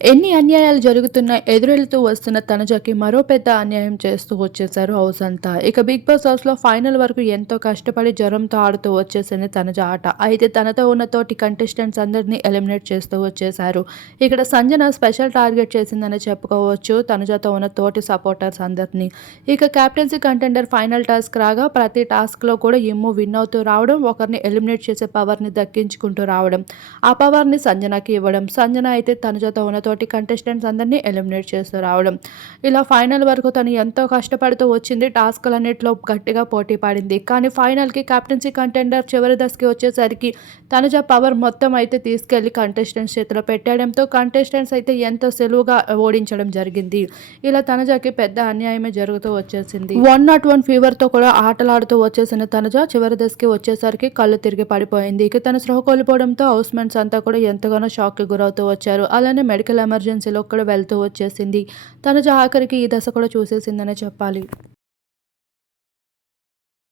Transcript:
ఎన్ని అన్యాయాలు జరుగుతున్నా ఎదురెళ్తూ వస్తున్న తనజకి మరో పెద్ద అన్యాయం చేస్తూ వచ్చేసారు హౌస్ అంతా. ఇక బిగ్ బాస్ హౌస్లో ఫైనల్ వరకు ఎంతో కష్టపడి జ్వరంతో ఆడుతూ వచ్చేసింది తనజ ఆట. అయితే తనతో ఉన్న తోటి కంటెస్టెంట్స్ అందరినీ ఎలిమినేట్ చేస్తూ వచ్చేశారు. ఇక్కడ సంజన స్పెషల్ టార్గెట్ చేసిందని చెప్పుకోవచ్చు. తనజాతో ఉన్న తోటి సపోర్టర్స్ అందరినీ. ఇక కెప్టెన్సీ కంటెండర్ ఫైనల్ టాస్క్ రాగా ప్రతి టాస్క్లో కూడా ఇమ్ము విన్ అవుతూ రావడం ఒకరిని ఎలిమినేట్ చేసే పవర్ని దక్కించుకుంటూ రావడం ఆ పవర్ని సంజనకి ఇవ్వడం. సంజన అయితే తనజాతో ఉన్న తోటి కంటెస్టెంట్స్ అందరినీ ఎలిమినేట్ చేస్తూ రావడం. ఇలా ఫైనల్ వరకు తను ఎంతో కష్టపడుతూ వచ్చింది. టాస్క్లన్నింటిలో గట్టిగా పోటీ పడింది. కానీ ఫైనల్కి కెప్టెన్సీ కంటెండర్ చివరి దశకి వచ్చేసరికి తనుజ పవర్ మొత్తం అయితే తీసుకెళ్ళి కంటెస్టెంట్స్ చేతిలో పెట్టడంతో కంటెస్టెంట్స్ అయితే ఎంతో సులువుగా ఓడించడం జరిగింది. ఇలా తనుజకి పెద్ద అన్యాయమే జరుగుతూ వచ్చేసింది. వన్ నాట్ వన్ ఫీవర్తో కూడా ఆటలాడుతూ వచ్చేసిన తనుజ చివరి దశకి వచ్చేసరికి కళ్ళు తిరిగి పడిపోయింది. ఇక తన స్పృహ కోల్పోవడంతో హౌస్ మెంట్స్ అంతా కూడా ఎంతగానో షాక్కి గురవుతూ వచ్చారు. అలానే మెడికల్ ఎమర్జెన్సీలో కూడా వెళ్తూ వచ్చేసింది. తన ఆఖరికి ఈ దశ కూడా చూసేసిందనే చెప్పాలి.